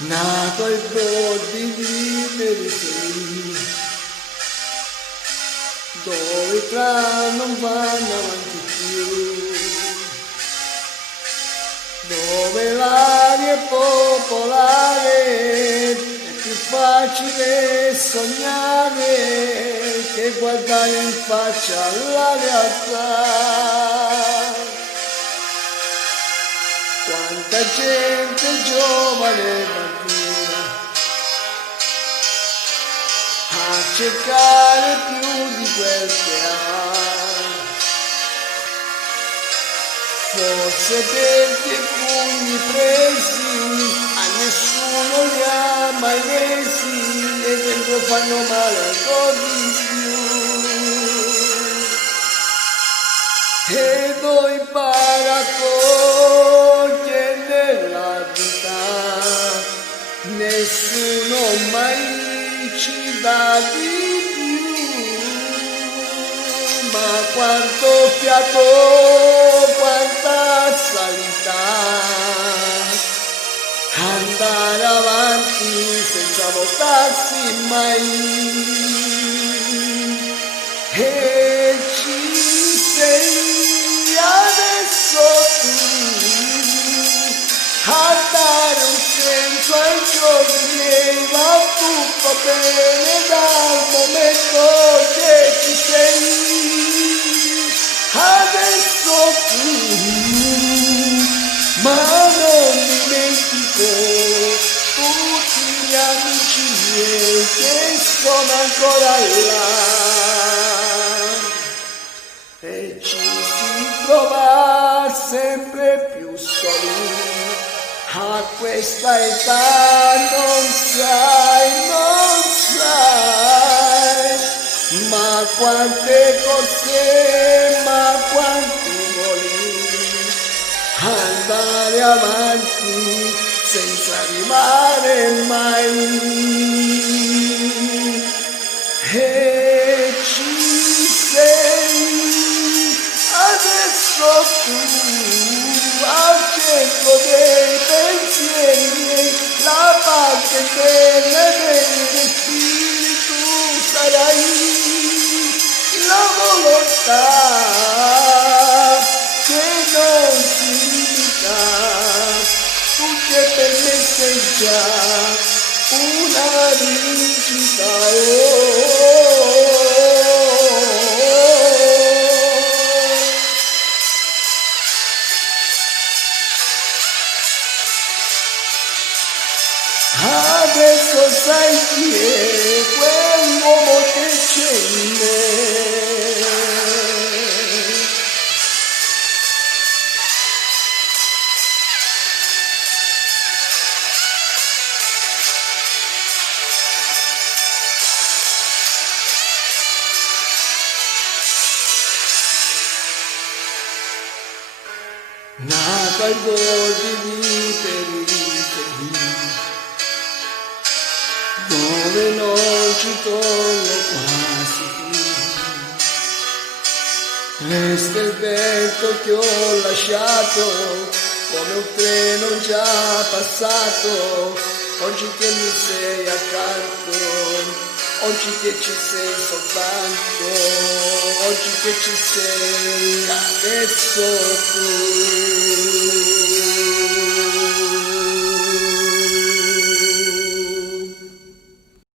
nato il do di vivere sei, dove i tram non vanno avanti più, dove l'aria è popolare, è più facile sognare che guardare in faccia la realtà. Quanta gente giovane va via a cercare più di quel che ha, forse perché pugni presi a nessuno li ha mai resi e dentro fanno male ancora di più. Ed ho imparato che nella vita nessuno mai ci dà di più, ma quanto fiato, quanta salita, andare avanti senza voltarsi mai. E ci sei adesso tu a dare un senso ai giorni miei, va tutto bene dal momento che ci sei adesso tu, ma non dimentico tutti gli amici miei che sono ancora là. E ci si trova sempre più soli, a questa età non sai, ma quante cose, ma quanti voli, andare avanti senza arrivare mai. E ci sei adesso tu al centro dei pensieri miei, la parte eterna dei respiri, tu sarai la volontà che non si limita, tu che per me sei già una rincita. Adesso sai chi è quell'uomo che c'è in me. Nato ai bordi di periferi, dove non ci torno quasi più, resta il vento che ho lasciato come un treno già passato, oggi che mi sei accanto, oggi che ci sei soltanto, oggi che ci sei adesso tu.